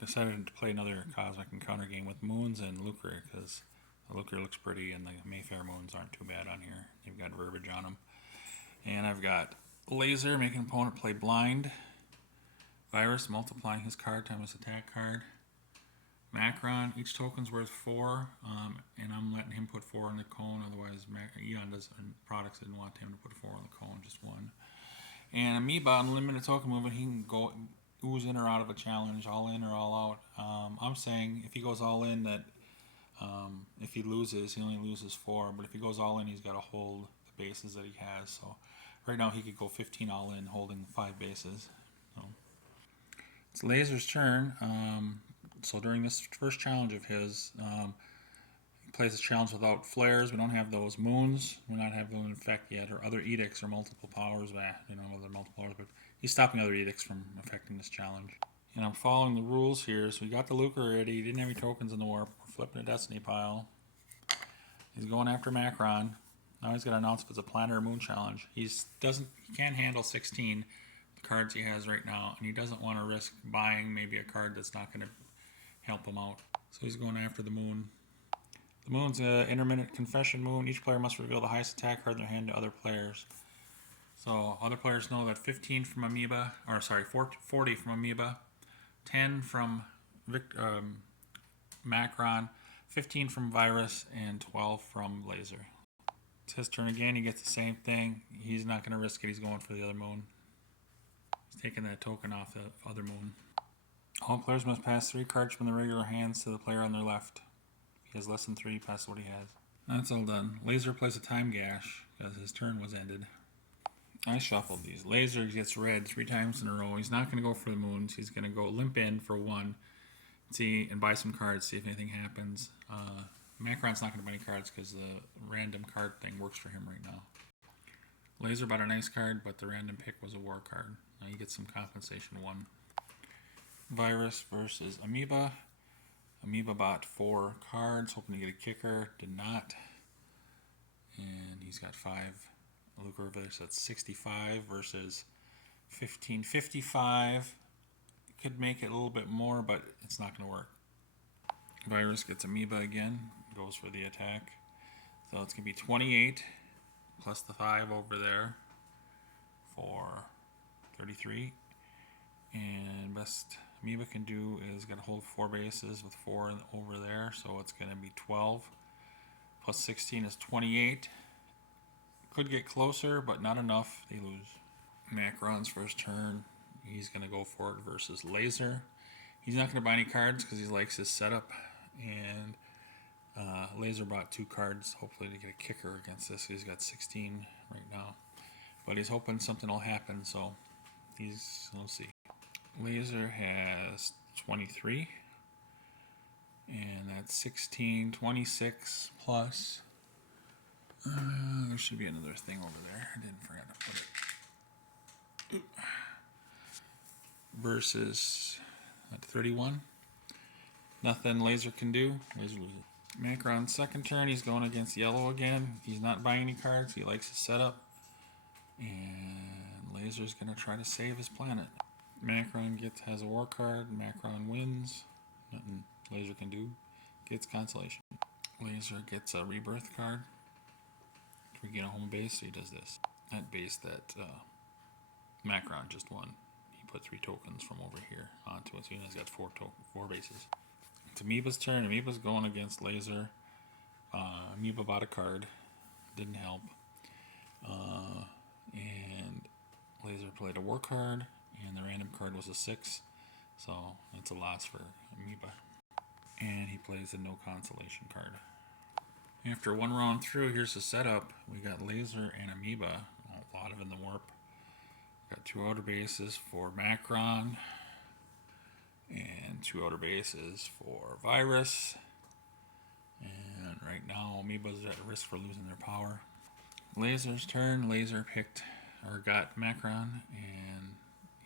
decided to play another Cosmic Encounter game with Moons and Lucre, because the Lucre looks pretty and the Mayfair Moons aren't too bad on here. They've got verbiage on them. And I've got Laser, making an opponent play blind. Virus, multiplying his card times his attack card. Macron, each token's worth 4, and I'm letting him put 4 in the cone, otherwise Eon Products didn't want him to put 4 in the cone, just 1. And Amoeba, unlimited token movement, he can go ooze in or out of a challenge, all in or all out. I'm saying if he goes all in, that if he loses, he only loses 4, but if he goes all in, he's got to hold the bases that he has. So right now he could go 15 all in, holding 5 bases. So it's Laser's turn. So during this first challenge of his, he plays this challenge without flares. We don't have those moons. We don't have them in effect yet, or other edicts or multiple powers. Other multiple powers, but he's stopping other edicts from affecting this challenge. And I'm following the rules here. So we got the Lucre already. He didn't have any tokens in the warp. We're flipping a Destiny pile. He's going after Macron. Now he's got to announce if it's a planet or moon challenge. He can't handle 16 cards he has right now, and he doesn't want to risk buying maybe a card that's not going to help him out. So he's going after the moon. The moon's an intermittent confession moon. Each player must reveal the highest attack card in their hand to other players. So other players know that 15 from Amoeba, 40 from Amoeba, 10 from Macron, 15 from Virus, and 12 from Laser. It's his turn again. He gets the same thing. He's not going to risk it. He's going for the other moon. He's taking that token off the other moon. All players must pass 3 cards from the regular hands to the player on their left. If he has less than 3, pass what he has. That's all done. Laser plays a time gash because his turn was ended. I shuffled these. Laser gets red 3 times in a row. He's not going to go for the moons. He's going to go limp in for 1, and buy some cards, see if anything happens. Macron's not going to buy any cards because the random card thing works for him right now. Laser bought a nice card, but the random pick was a war card. Now he gets some compensation 1. Virus versus Amoeba. Amoeba bought 4 cards, hoping to get a kicker. Did not. And he's got 5. Lucre over there, so that's 65 versus 1555. Could make it a little bit more, but it's not going to work. Virus gets Amoeba again. Goes for the attack. So it's going to be 28 plus the 5 over there for 33. And best Amoeba can do is got to hold 4 bases with 4 over there, so it's going to be 12. Plus 16 is 28. Could get closer, but not enough. They lose. Macron's first turn. He's going to go for it versus Laser. He's not going to buy any cards because he likes his setup. And Laser bought 2 cards, hopefully to get a kicker against this. He's got 16 right now. But he's hoping something will happen, so we'll see. Laser has 23, and that's 16, 26 plus. There should be another thing over there. I didn't forget to put it. Oop. Versus 31. Nothing Laser can do. Laser loses. Macron's second turn. He's going against yellow again. He's not buying any cards. He likes his setup. And Laser's going to try to save his planet. Macron has a war card. Macron wins. Nothing Laser can do. Gets consolation. Laser gets a rebirth card. If we get a home base, so he does this. That base that Macron just won. He put 3 tokens from over here onto it. So he's got 4 bases. It's Amoeba's turn. Amoeba's going against Laser. Amoeba bought a card. Didn't help. And Laser played a war card. And the random card was a 6. So that's a loss for Amoeba. And he plays a no consolation card. After 1 round through, here's the setup. We got Laser and Amoeba. A lot of in the warp. Got 2 outer bases for Macron. And 2 outer bases for Virus. And right now, Amoeba's at risk for losing their power. Laser's turn. Laser got Macron, and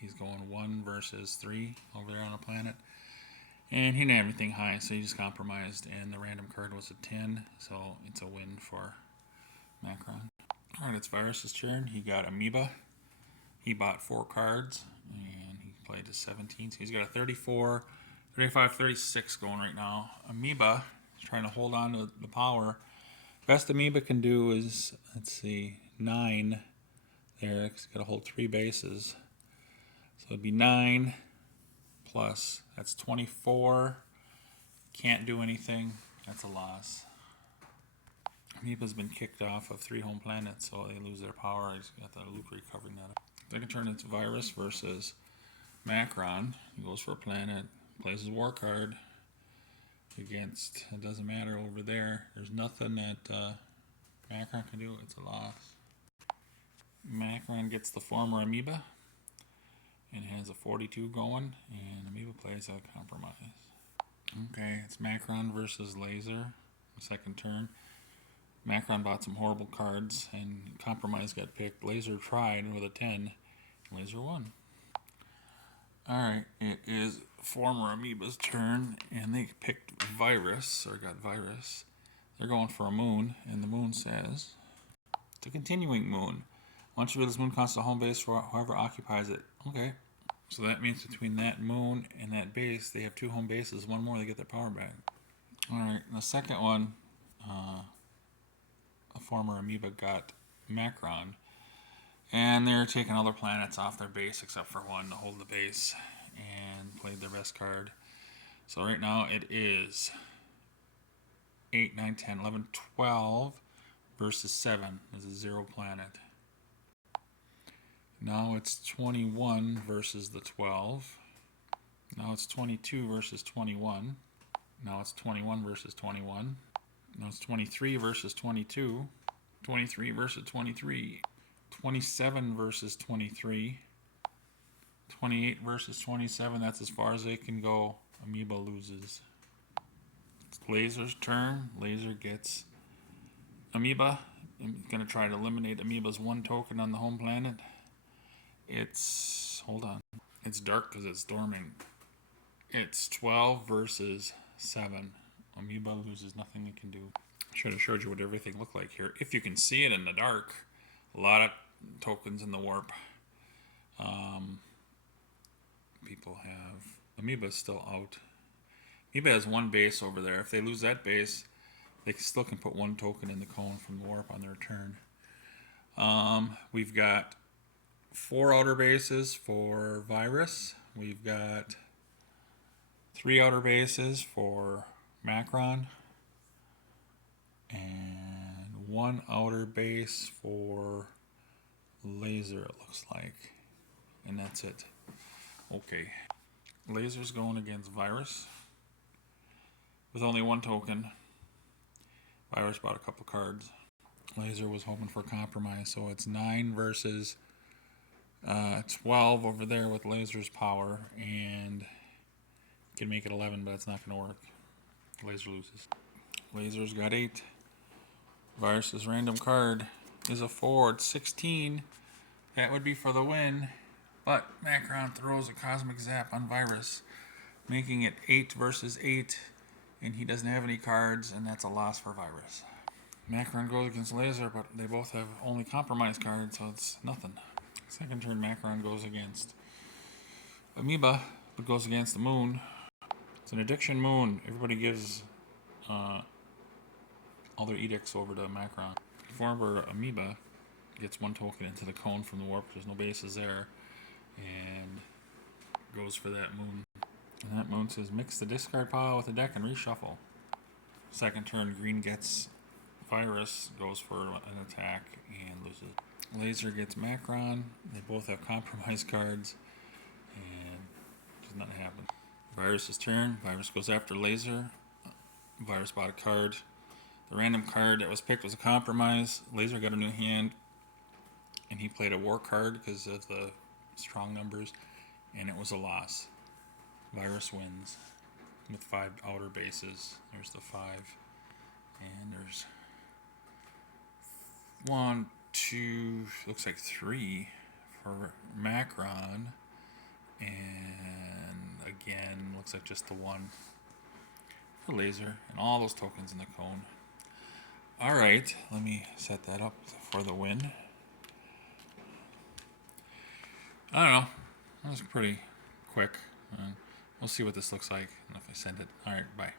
he's going 1 versus 3 over there on a planet. And he didn't have anything high, so he just compromised, and the random card was a 10, so it's a win for Macron. Alright, it's Virus's turn. He got Amoeba. He bought 4 cards, and he played to 17, so he's got a 34, 35, 36 going right now. Amoeba is trying to hold on to the power. Best Amoeba can do is, let's see, 9 there. It's got to hold 3 bases. So it'd be 9 plus, that's 24. Can't do anything. That's a loss. Amoeba's been kicked off of 3 home planets, so they lose their power. He's got the Lucre covering that up. Second turn, it's Virus versus Macron. He goes for a planet, plays his war card against, it doesn't matter over there. There's nothing that Macron can do. It's a loss. Macron gets the former Amoeba and has a 42 going, and Amoeba plays a compromise. Okay, it's Macron versus Laser. Second turn. Macron bought some horrible cards, and compromise got picked. Laser tried with a 10. Laser won. Alright, it is former Amoeba's turn, and they picked Virus, or got Virus. They're going for a moon, and the moon says, it's a continuing moon. Once you reveal this moon costs a home base for whoever occupies it. Okay. So that means between that moon and that base, they have 2 home bases. One more, they get their power back. Alright, the second one, a former Amoeba got Macron. And they're taking all their planets off their base except for one to hold the base, and played their best card. So right now it is 8, 9, 10, 11, 12 versus 7. There's a 0 planet. Now it's 21 versus the 12. Now it's 22 versus 21. Now it's 21 versus 21. Now it's 23 versus 22. 23 versus 23. 27 versus 23. 28 versus 27. That's as far as they can go. Amoeba loses. It's Laser's turn. Laser gets Amoeba. I'm going to try to eliminate Amoeba's 1 token on the home planet. It's, hold on. It's dark because it's storming. It's 12 versus 7. Amoeba loses, nothing they can do. I should have showed you what everything looked like here. If you can see it in the dark, a lot of tokens in the warp. People have, Amoeba's still out. Amoeba has 1 base over there. If they lose that base, they still can put 1 token in the cone from the warp on their turn. We've got 4 outer bases for Virus. We've got 3 outer bases for Macron. And 1 outer base for Laser, it looks like. And that's it. Okay. Laser's going against Virus with only 1 token. Virus bought a couple cards. Laser was hoping for compromise, so it's 9 versus 12 over there with Laser's power, and can make it 11, but it's not going to work. Laser loses. Laser's got 8. Virus's random card is a 4. It's 16. That would be for the win, but Macron throws a Cosmic Zap on Virus, making it 8 versus 8, and he doesn't have any cards, and that's a loss for Virus. Macron goes against Laser, but they both have only compromise cards, so it's nothing. Second turn, Macron goes against Amoeba, but goes against the moon. It's an addiction moon. Everybody gives all their edicts over to Macron. Former Amoeba gets 1 token into the cone from the warp. There's no bases there, and goes for that moon. And that moon says, mix the discard pile with the deck and reshuffle. Second turn, green gets Virus, goes for an attack, and loses. Laser gets Macron. They both have compromise cards, and does nothing happen. Virus's turn. Virus goes after Laser. Virus bought a card. The random card that was picked was a compromise. Laser got a new hand, and he played a war card because of the strong numbers, and it was a loss. Virus wins with 5 outer bases. There's the 5, and there's 1, 2, looks like 3 for Macron, and again looks like just the 1 for Laser, and all those tokens in the cone. Alright, let me set that up for the win. I don't know, that was pretty quick. we'll see what this looks like and if I send it. All right, bye.